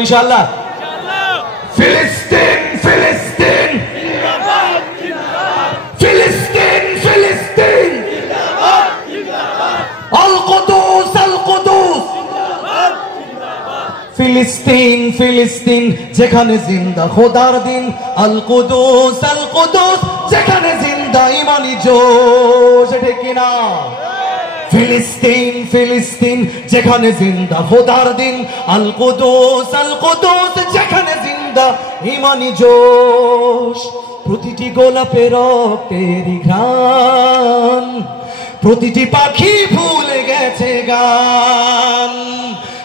ইনশাআল্লাহ। ফিলিস্তিন ফিলিস্তিন ফিলিস্তিন ফিলিস্তিন আল কুদুস আল কুদুস ফিলিস্তিন ফিলিস্তিন যেখানে জিন্দা খোদার দিন আল কুদুস যেখানে জিন্দা ইমানি জোশ ঠিক কিনা ফিলিস্তিন ফিলিস্তিন যেখানে জিন্দা খোদার দিন আল কুদুস যেখানে জিন্দা ইমানি জোশ প্রতিটি গোলাপে রক্তের ঘ্রাণ প্রতিটি পাখি ভুলে গেছে গান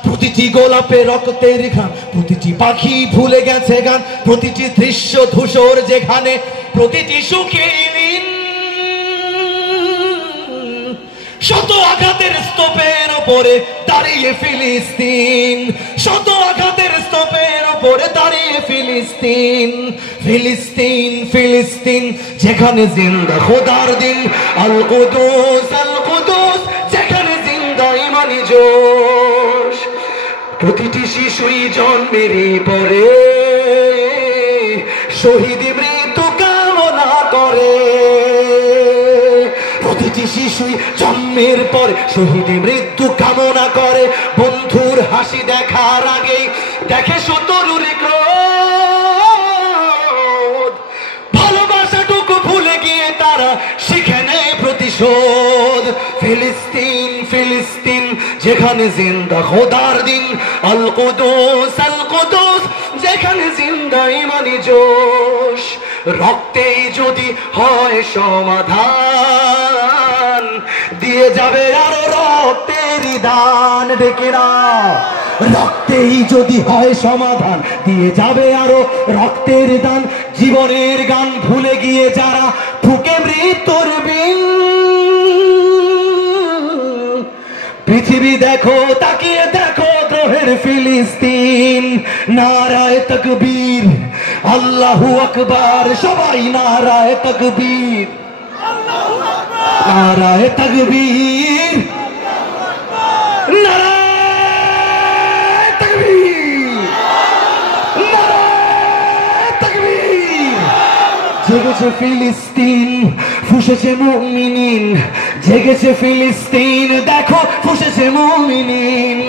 প্রতিটি গোলাপে রক্তের ঘ্রাণ প্রতিটি পাখি ভুলে গেছে গান প্রতিটি দৃশ্য ধূসর যেখানে প্রতিটি সুখের দিন শত আঘাতের স্তূপের উপরে দাঁড়িয়ে ফিলিস্তিন শত আঘাতের স্তূপের উপরে দাঁড়িয়ে ফিলিস্তিন ফিলিস্তিন ফিলিস্তিন যেখানে জিন্দা খোদার দিন আল কুদুস যেখানে জিন্দা ইমানি জোশ প্রতিটি শিশুই জন্মের পরে শহীদ মৃত্যু কামনা করে প্রতিটি শিশুই জন্মের পর শহীদ মৃত্যু কামনা করে বন্ধুর হাসি দেখার আগেই দেখে শত্রুর ক্রোধ ভালোবাসাটুকু ভুলে গিয়ে তারা শিখে নেয় প্রতিশোধ ফিলিস্তিন ফিলিস্তিন যেখানে জিন্দা খোদার দিন আল কুদুস যেখানে জিন্দা ইমানি জোশ রক্তেই যদি হয় সমাধান দিয়ে যাবে আরো রক্তের দান ডেকে না রক্তেই যদি হয় সমাধান দিয়ে যাবে আরো রক্তের দান জীবনের গান ভুলে গিয়ে যারা ঠুকে মৃত্যুর বিন পৃথিবী দেখো তাকিয়ে দেখো গ্রহের ফিলিস্তিন নারায়ে তাকবীর আল্লাহু আকবার সবাই নারায়ে তাকবীর নারায়ে তাকবীর নারায়ে তাকবীর নারায়ে তাকবীর জেগেছে ফিলিস্তিন ফুঁসেছে মুমিনিন জেগেছে ফিলিস্তিন দেখো ফুঁসেছে মুমিনিন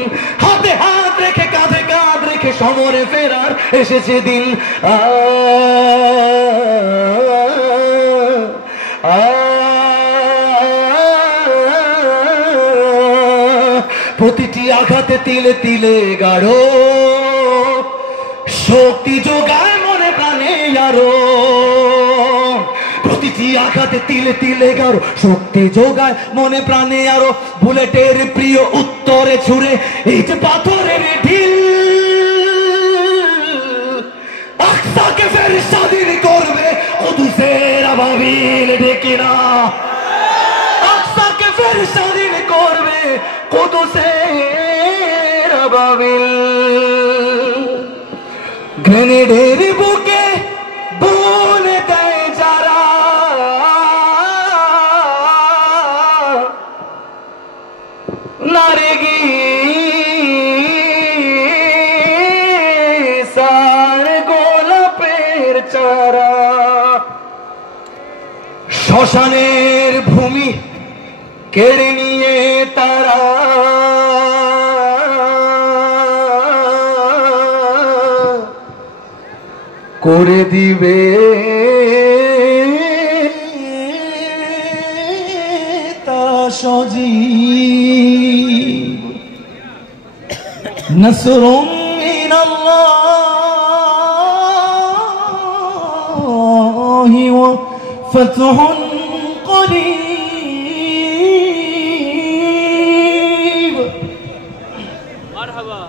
হাতে হাত রেখে কাঁধে কাঁধ রেখে সমরে ফেরার এসেছে দিন প্রতিটি আঘাতে তিলে তিলে গাঢ় শক্তি যোগায় মনে প্রাণে আরো প্রতিটি আঘাতে তিলে তিলে গাঢ় শক্তি যোগায় মনে প্রাণে আরো বুলেটের প্রিয় উত্তরে ছুড়ে ইট পাথরের ঢিল আকসাকে ফের স্বাধীন করবে কুদুসের আবাবিল ডেকে না আকসাকে ফের স্বাধীন করবে কুদুসের আবাবিল গ্রেনেডের বুকে বনে দেয় যারা নারেগি সার গোলাপের চারা শ্মশানের ভূমি কেড়ে নিয়ে তারা করে দিবে তা সজীব নসরুম মিনাল্লাহি ওয়া ফাতহুন করিব। মারহাবা।